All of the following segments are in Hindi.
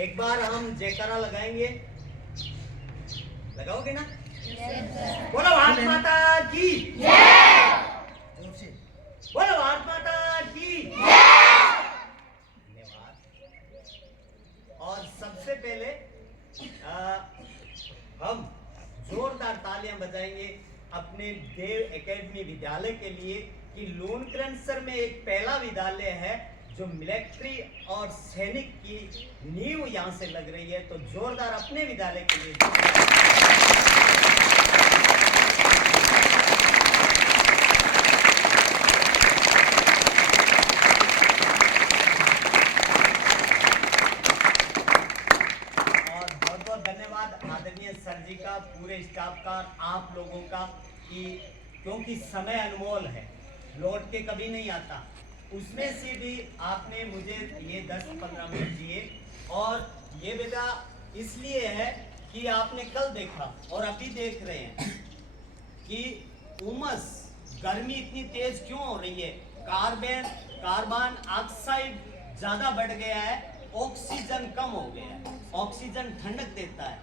एक बार हम जयकारा लगाएंगे, लगाओगे ना? बोलो भारत माता की जय। बोलो भारत माता की धन्यवाद। और सबसे पहले हम जोरदार तालियां बजाएंगे अपने देव एकेडमी विद्यालय के लिए कि लोनक्रंसर में एक पहला विद्यालय है जो मिलिट्री और सैनिक की नींव यहां से लग रही है। तो जोरदार अपने विद्यालय के लिए और बहुत बहुत धन्यवाद आदरणीय सर जी का, पूरे स्टाफ का, आप लोगों का कि क्योंकि समय अनमोल है, लौट के कभी नहीं आता, उसमें से भी आपने मुझे ये 10-15 मिनट दिए। और ये बेटा इसलिए है कि आपने कल देखा और अभी देख रहे हैं कि उमस गर्मी इतनी तेज क्यों हो रही है। कार्बन ऑक्साइड ज्यादा बढ़ गया है, ऑक्सीजन कम हो गया है। ऑक्सीजन ठंडक देता है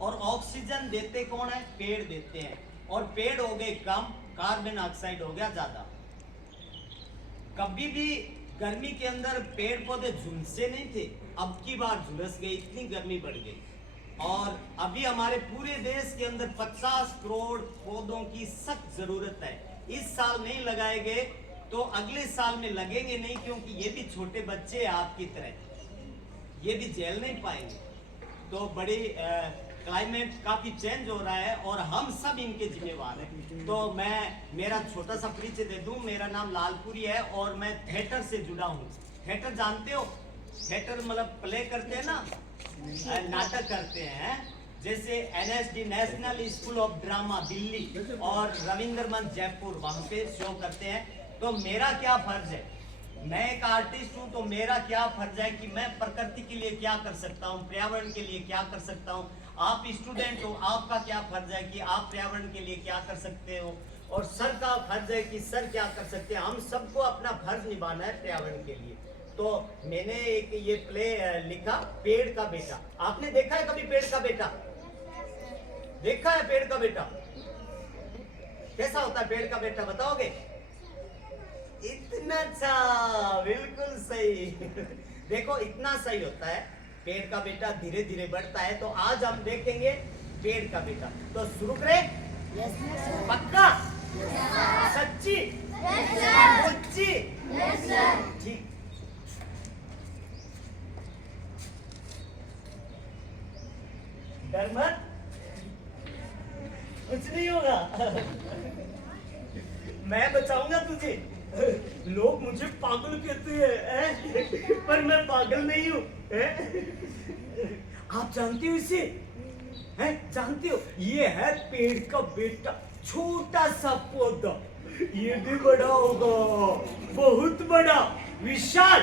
और ऑक्सीजन देते कौन है? पेड़ देते हैं, और पेड़ हो गए कम, कार्बन ऑक्साइड हो गया ज्यादा। कभी भी गर्मी के अंदर पेड़ पौधे झुलसे नहीं थे, अब की बार झुलस गए, इतनी गर्मी बढ़ गई। और अभी हमारे पूरे देश के अंदर 50 करोड़ पौधों की सख्त जरूरत है। इस साल नहीं लगाए गए तो अगले साल में लगेंगे नहीं, क्योंकि ये भी छोटे बच्चे हैं आपकी तरह, ये भी झेल नहीं पाएंगे। तो बड़ी क्लाइमेट काफी चेंज हो रहा है और हम सब इनके जिम्मेवार हैं। तो मैं मेरा छोटा सा परिचय दे दूं, मेरा नाम लालपुरी है और मैं थिएटर से जुड़ा हूं। थिएटर जानते हो? थिएटर मतलब प्ले करते हैं ना, नाटक करते हैं, जैसे NSD national school of drama Delhi और रविंद्र मंच जयपुर, वहां पे शो करते हैं। तो मेरा क्या फर्ज है, मैं एक आर्टिस्ट हूं, तो मेरा क्या फर्ज है कि मैं प्रकृति के लिए क्या कर सकता हूं, पर्यावरण के लिए क्या कर सकता हूं। आप स्टूडेंट हो, आपका क्या फर्ज है कि आप पर्यावरण के लिए क्या कर सकते हो, और सर का फर्ज है कि सर क्या कर सकते हैं। हम सबको अपना फर्ज निभाना है पर्यावरण के लिए। तो मैंने एक ये प्ले लिखा, पेड़ का बेटा। आपने देखा है कभी पेड़ का बेटा? देखा है पेड़ का बेटा? कैसा होता है पेड़ का बेटा, बताओगे? इतना अच्छा, बिल्कुल सही। देखो इतना सही होता है पेड़ का बेटा, धीरे धीरे बढ़ता है। तो आज हम देखेंगे पेड़ का बेटा। तो शुरू करें? पक्का? सच्ची? सच्ची? ठीक। डर मत, कुछ नहीं होगा। मैं बचाऊंगा तुझे। लोग मुझे पागल कहते हैं, पर मैं पागल नहीं हूँ। आप जानते हो इसे? जानते हो? ये है पेड़ का बेटा, छोटा सा पौधा। ये भी बड़ा होगा, बहुत बड़ा, विशाल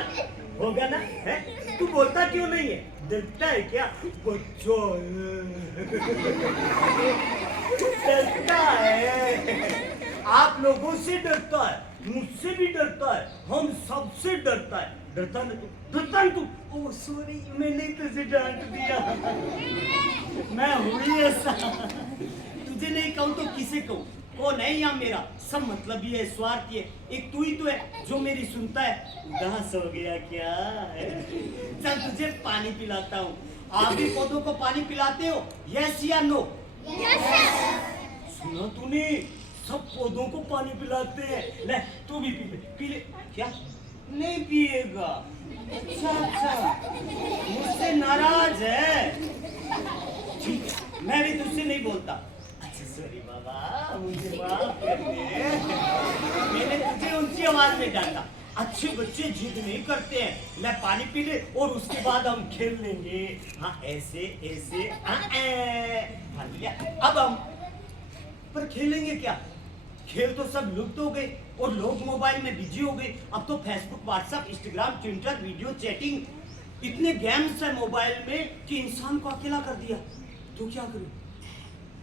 होगा ना? तू बोलता क्यों नहीं है? डरता है क्या? बच्चा डरता है, आप लोगों से डरता है, मुझसे भी डरता है, हम सबसे डरता है। डरता नहीं तू? डरता नहीं तू? ओह सॉरी, मैंने तुझे डांट दिया। मैं हुई ऐसा, तुझे नहीं कहूँ तो किसे कहूँ? कौन है यहाँ मेरा? सब मतलब ही है, स्वार्थी है। एक तू ही तो है जो मेरी सुनता है। उदास हो गया क्या? चल तुझे पानी पिलाता हूँ। आप भी पौधों को पानी पिलाते हो? यस या नो? सुना तूने? सब पौधों को पानी पिलाते हैं। ले तू भी पी ले। क्या नहीं पिएगा? अच्छा, मुझसे नाराज है? ठीक है, मैं भी तुझसे नहीं बोलता। अच्छा सॉरी बाबा, मुझे माफ कर दे, मैंने तुझे ऊंची आवाज में डांटा। अच्छे बच्चे जिद नहीं करते हैं। ले पानी पी ले और उसके बाद हम खेल लेंगे। हाँ ऐसे ऐसे, अब हम पर खेलेंगे क्या? खेल तो सब लुप्त हो गए और लोग मोबाइल में बिजी हो गए। अब तो Facebook, WhatsApp, Instagram, Twitter, video chatting, इतने गेम्स है मोबाइल में कि इंसान को अकेला कर दिया। तो क्या करें?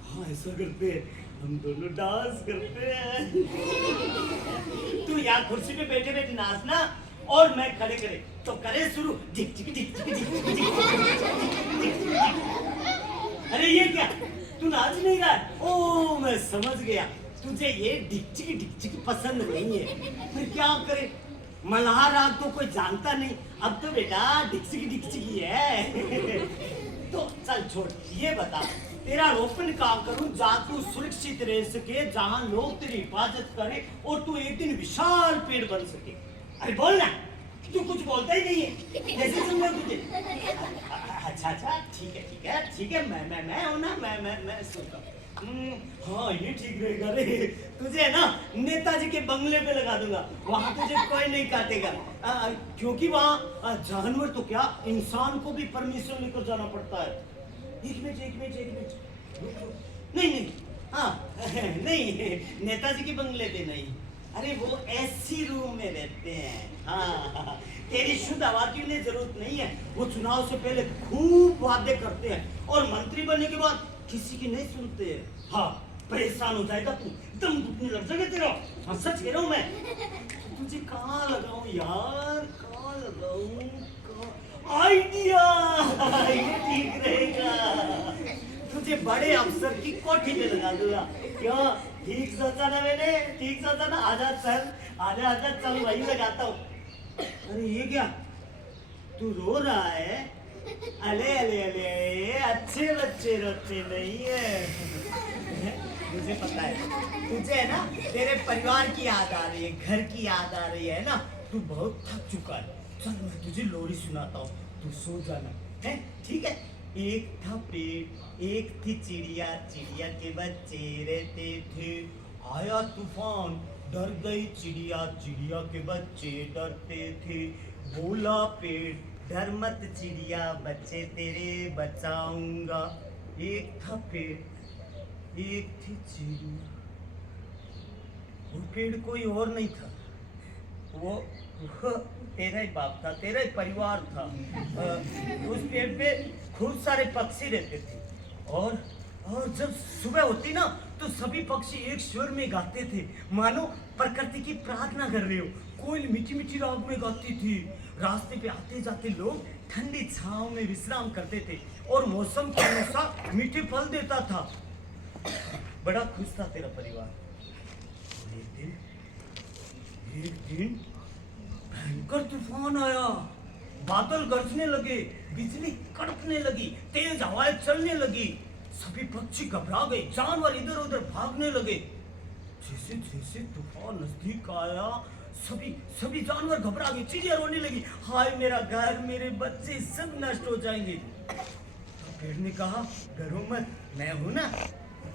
हाँ ऐसा करते हैं, हम दोनों डांस करते हैं। तू यहाँ कुर्सी पे बैठे बैठे नाचना, और मैं खड़े करे तो करे शुरू टिक टिक टिक टिक टिक टिक टिक। अरे ये क्या, तू नाच नहीं रहा है? ओ मैं समझ गया, तुझे ये डिक्चिक पसंद नहीं है। फिर क्या करे, मल्हार राग तो कोई जानता नहीं, अब तो बेटा डिक्चिक ही है। तो चल छोड़, ये बता तेरा रोपण काम करूं जा तू सुरक्षित रह सके, जहां लोग तेरी हिफाजत करें और तू एक दिन विशाल पेड़ बन सके। अरे बोल ना, तू कुछ बोलता ही नहीं है, कैसे समझा तुझे? अच्छा ठीक है, मैं हूं ना, मैं सुनता हूँ। हाँ ये ठीक रहेगा रे, तुझे ना नेताजी के बंगले पे लगा दूंगा, वहां तुझे कोई नहीं काटेगा। क्योंकि वहां जानवर तो क्या, इंसान को भी परमिशन लेकर जाना पड़ता है। एक मिनट नहीं, हाँ नहीं, नेताजी के बंगले पे नहीं, अरे वो ऐसी रूम में रहते हैं। हाँ तेरी शुद्ध आवाज की उन्हें जरूरत नहीं है, वो चुनाव से पहले खूब वादे करते हैं और मंत्री बनने के बाद किसी की नहीं सुनते हैं। हाँ परेशान हो जाएगा तू, दम घुटने लग जाएगा तेरा। हाँ सच कह रहा हूँ मैं। तुझे कहाँ लगाऊं यार, कहाँ लगाऊं? आइडिया, ये ठीक रहेगा, तुझे बड़े अफसर की कोठी में लगा दूंगा। क्यों, ठीक सोचा ना मैंने, ठीक सोचा ना? आजा चल, आजा चल, वही लगाता हूँ। अरे ये क्या, तू रो रहा है? अले अच्छे बच्चे रोते नहीं है। मुझे पता है तुझे है ना, तेरे परिवार की याद आ रही है, घर की याद आ रही है ना, तू बहुत थक चुका है। चल मैं तुझे लोरी सुनाता हूँ, तू सो जाना है, ठीक है? एक था पेड़, एक थी चिड़िया, चिड़िया के बच्चे रहते थे। आया तूफान, डर गई चिड़िया, चिड़िया के बच्चे डरते थे। बोला पेड़, डर मत चिड़िया, बच्चे तेरे बचाऊंगा। एक था पेड़, एक थी चिड़िया, वो पेड़ कोई और नहीं था, वो तेरा ही बाप था, तेरा ही परिवार था। उस पेड़ पे खूब सारे पक्षी रहते थे और जब सुबह होती ना तो सभी पक्षी एक स्वर में गाते थे, मानो प्रकृति की प्रार्थना कर रहे हो। कोयल मीठी मीठी राग में गाती थी। रास्ते पे आते जाते लोग ठंडी छांव में विश्राम करते थे और मौसम के अनुसार मीठे फल देता था। बड़ा खुश था तेरा परिवार। एक दिन भयंकर तूफान आया, बादल गरजने लगे, बिजली कड़कने लगी, तेज हवाएं चलने लगी। सभी पक्षी घबरा गए, जानवर इधर उधर भागने लगे। जैसे जैसे तूफान नजदीक आया, सभी जानवर घबरा गए, चिड़िया रोने लगी, हाय मेरा घर, मेरे बच्चे सब नष्ट हो जाएंगे। तो पेड़ ने कहा, डरो मत, मैं हूं ना।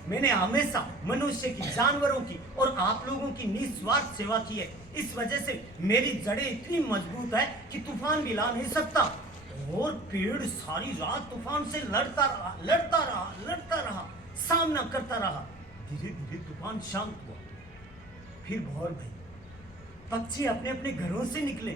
मैंने हमेशा मनुष्य की, जानवरों की और आप लोगों की निस्वार्थ सेवा की है। इस वजह से मेरी जड़ें इतनी मजबूत है कि तूफान भी ला नहीं सकता। और पेड़ सारी रात तूफान से लड़ता रहा, सामना करता रहा। धीरे धीरे तूफान शांत हुआ, फिर भौर भई। पक्षी अपने अपने घरों से निकले,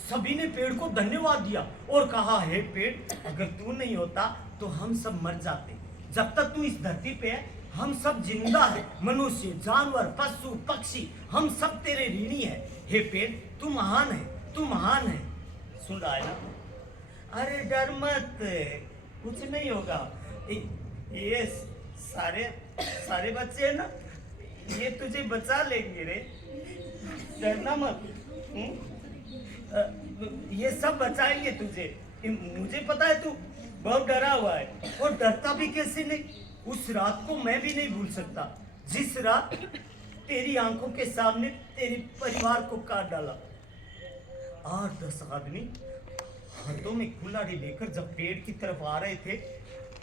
सभी ने पेड़ को धन्यवाद दिया और कहा, हे पेड़, अगर तू नहीं होता तो हम सब मर जाते। जब तक तू इस धरती पे है, हम सब जिंदा है। मनुष्य, जानवर, पशु, पक्षी, हम सब तेरे ऋणी है। हे पेड़, तू महान है, तू महान है। सुन रहा है ना? अरे डर मत, कुछ नहीं होगा। ये सारे बच्चे है ना, ये तुझे बचा लेंगे रे, डरना मत। ये सब बचाएंगे तुझे। मुझे पता है तू बहुत डरा हुआ है, और डरता भी कैसे नहीं। उस रात को मैं भी नहीं भूल सकता, जिस रात तेरी आंखों के सामने तेरे परिवार को काट डाला। 8-10 आदमी हाथों में कुल्हाड़ी लेकर जब पेड़ की तरफ आ रहे थे,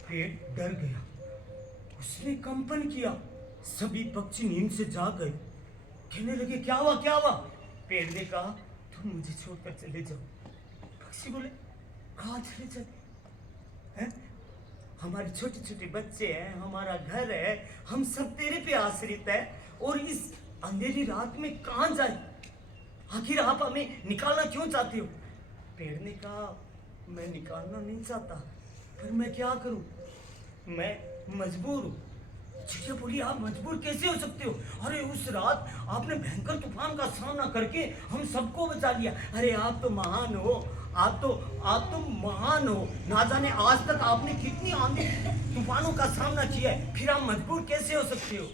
पेड़ डर गया, उसने कंपन किया। सभी पक्षी नींद से जाग गए, कहने लगे, क्या हुआ? पेड़ ने कहा, तुम मुझे छोड़कर चले जाओ। पक्षी बोले, कहाँ चले जाए? हमारे छोटे छोटे बच्चे हैं, हमारा घर है, हम सब तेरे पे आश्रित है, और इस अंधेरी रात में कहाँ जाए? आखिर आप हमें निकालना क्यों चाहते हो? पेड़ ने कहा, मैं निकालना नहीं चाहता, पर मैं क्या करूं? मैं मजबूर हूं। चिड़िया बोली, आप मजबूर कैसे हो सकते हो? अरे उस रात आपने भयंकर तूफान का सामना करके हम सबको बचा लिया। अरे आप तो महान हो, आप तो महान हो। ना जाने आज तक आपने कितनी आंधी तूफानों का सामना किया है, फिर आप मजबूर कैसे हो सकते हो?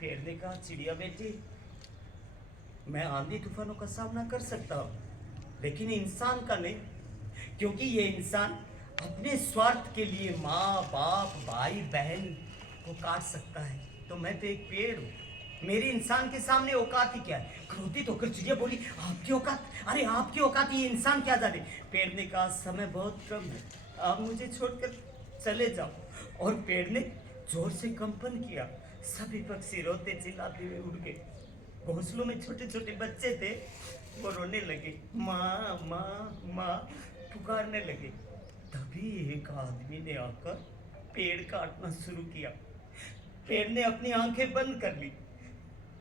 पेड़ ने कहा, चिड़िया बेटी, मैं आंधी तूफानों का सामना कर सकता हूँ, लेकिन इंसान का नहीं, क्योंकि ये इंसान अपने स्वार्थ के लिए माँ बाप भाई बहन को काट सकता है। तो मैं तो एक पेड़ हूँ, मेरी इंसान के सामने औकात ही क्या है? क्रोधित होकर चिड़िया बोली, आपकी औकात? अरे आपकी औकात, ये इंसान क्या जाने? पेड़ ने कहा, समय बहुत कम है, आप मुझे छोड़कर चले जाओ। और पेड़ ने जोर से कंपन किया। सभी पक्षी रोते चिल्लाते हुए उड़ गए। घोंसलों में छोटे छोटे बच्चे थे, वो रोने लगे, माँ माँ माँ पुकारने लगे। तभी एक आदमी ने आकर पेड़ काटना शुरू किया। पेड़ ने अपनी आंखें बंद कर ली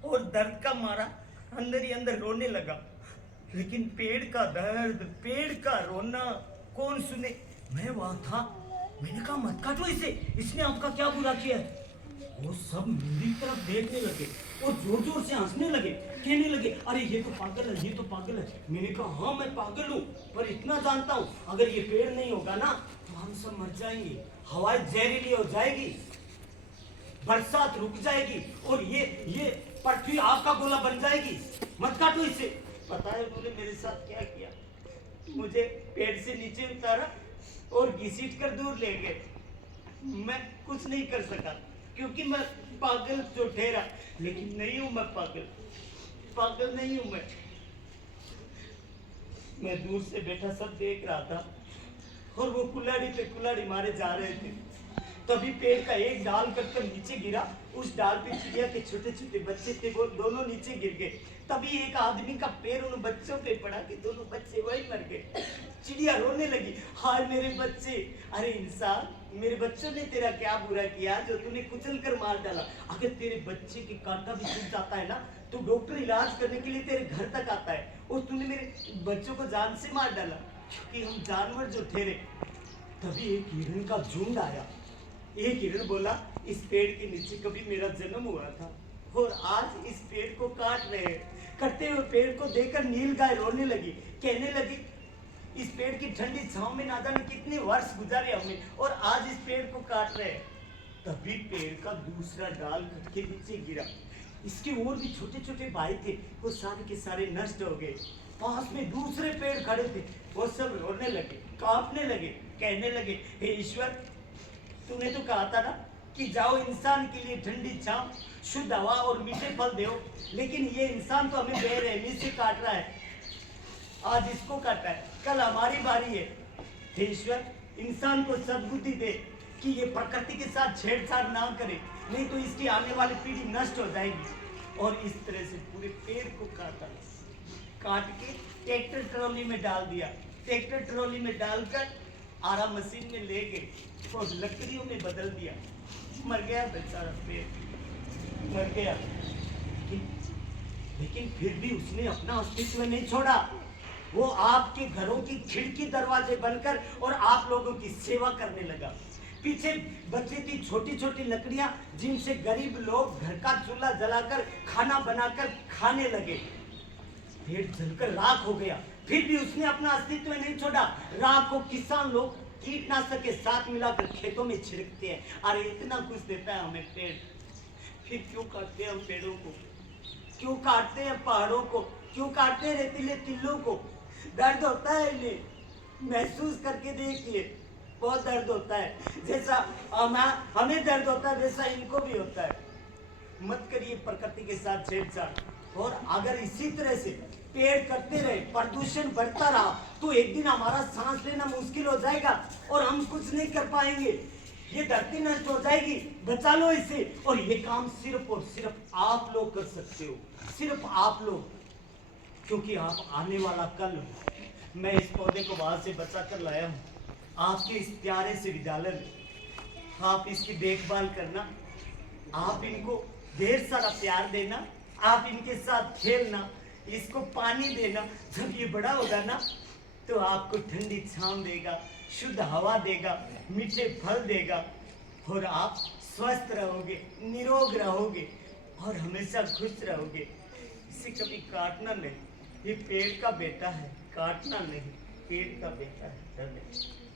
और दर्द का मारा अंदर ही अंदर रोने लगा। लेकिन पेड़ का दर्द, पेड़ का रोना कौन सुने? मैं वहां था, मैंने कहा मत काटो इसे, इसने आपका क्या बुरा किया है? वो सब मेरी तरफ देखने लगे और जोर जोर से हंसने लगे, कहने लगे, अरे ये तो पागल है, ये तो पागल है। मैंने कहा, हाँ मैं पागल हूँ, पर इतना जानता हूँ, अगर ये पेड़ नहीं होगा ना तो हम सब मर जाएंगे, हवाएं जहरीली हो जाएगी, बरसात रुक जाएगी और ये पृथ्वी आग का गोला बन जाएगी। मत काटो इसे। पता है उन्होंने मेरे साथ क्या किया? मुझे पेड़ से नीचे उतारा और घसीट कर दूर ले गए। मैं कुछ नहीं कर सका क्योंकि मैं पागल जो ठहरा, लेकिन नहीं हूं मैं पागल, पागल नहीं हूं मैं दूर से बैठा सब देख रहा था और वो कुल्हाड़ी पे कुल्हाड़ी मारे जा रहे थे। तभी पेड़ का एक डाल कटकर नीचे गिरा, उस डाल पे चिड़िया के छोटे छोटे बच्चे थे, वो दोनों नीचे गिर गए। तभी एक आदमी का पैर उन बच्चों पे पड़ा कि दोनों बच्चे वही मर गए। चिड़िया रोने लगी, हाय मेरे बच्चे। अरे इंसान, मेरे बच्चों ने तेरा क्या बुरा किया जो तूने कुचल कर मार डाला? अगर तेरे बच्चे के कांटा भी टूट जाता है ना तो डॉक्टर इलाज करने के लिए तेरे घर तक आता है, और तूने मेरे बच्चों को जान से मार डाला क्योंकि हम जानवर जो ठहरे। तभी एक हिरण का झुंड आया। एक हिरण बोला, इस पेड़ के नीचे कभी मेरा जन्म हुआ था और आज इस पेड़ को काट रहे हैं। कटते हुए पेड़ को देखकर नील गाय रोने लगी, कहने लगी, इस पेड़ की ठंडी छांव में ना जाने कितने वर्ष गुजारे हमने और आज इस पेड़ को काट रहे हैं। तभी पेड़ का दूसरा डाल कट के नीचे गिरा। इसके और भी छोटे छोटे भाई थे, वो सारे के सारे नष्ट हो गए। पास में दूसरे पेड़ खड़े थे, वो सब रोने लगे, कांपने लगे, कहने लगे, हे ईश्वर, तूने तो कहा था ना कि जाओ इंसान के लिए ठंडी छांव, शुद्ध हवा और मीठे फल दो, लेकिन ये इंसान तो हमें बेरहमी से काट रहा है। आज इसको काटा है, कल हमारी बारी है। हे ईश्वर, इंसान को सद्बुद्धि दे कि ये प्रकृति के साथ छेड़छाड़ ना करे, नहीं तो इसकी आने वाली पीढ़ी नष्ट हो जाएगी। और इस तरह से पूरे पेड़ को काटा, काट के ट्रैक्टर ट्रॉली में डाल दिया। ट्रैक्टर ट्रॉली में डालकर आरा मशीन में ले गए और लकड़ियों में बदल दिया। मर गया बेचारा पेड़, मर गया। लेकिन फिर भी उसने अपना अस्तित्व नहीं छोड़ा। वो आपके घरों की खिड़की दरवाजे बनकर और आप लोगों की सेवा करने लगा। पीछे बची थी छोटी छोटी लकड़ियां, जिनसे गरीब लोग घर का चूल्हा जलाकर खाना बनाकर खाने लगे। पेड़ जलकर राख हो गया, फिर भी उसने अपना अस्तित्व नहीं छोड़ा। राख को किसान लोग कीटनाशक के साथ मिलाकर खेतों में छिड़कते हैं। अरे इतना कुछ देता है हमें पेड़, फिर क्यों काटते हैं हम पेड़ों को? क्यों काटते हैं पहाड़ों को? क्यों काटते हैं रेतीले टिल्लों को? दर्द होता है इन्हें, महसूस करके देखिए, बहुत दर्द होता है। जैसा हमें दर्द होता है वैसा इनको भी होता है। मत करिए प्रकृति के साथ छेड़छाड़। और अगर इसी तरह से पेड़ कटते रहे, प्रदूषण बढ़ता रहा, तो एक दिन हमारा सांस लेना मुश्किल हो जाएगा और हम कुछ नहीं कर पाएंगे। ये धरती नष्ट हो जाएगी, बचा लो इसे। और ये काम सिर्फ और सिर्फ आप लोग कर सकते हो, सिर्फ आप लोग, क्योंकि आप आने वाला कल हो। मैं इस पौधे को वहां से बचा कर लाया हूँ आपके इस प्यारे से विद्यालय में। आप इसकी देखभाल करना, आप इनको ढेर सारा प्यार देना, आप इनके साथ खेलना, इसको पानी देना। जब ये बड़ा होगा ना तो आपको ठंडी छांव देगा, शुद्ध हवा देगा, मीठे फल देगा और आप स्वस्थ रहोगे, निरोग रहोगे और हमेशा खुश रहोगे। इसे कभी काटना नहीं, ये पेड़ का बेटा है, काटना नहीं, पेड़ का बेटा है। धन्यवाद।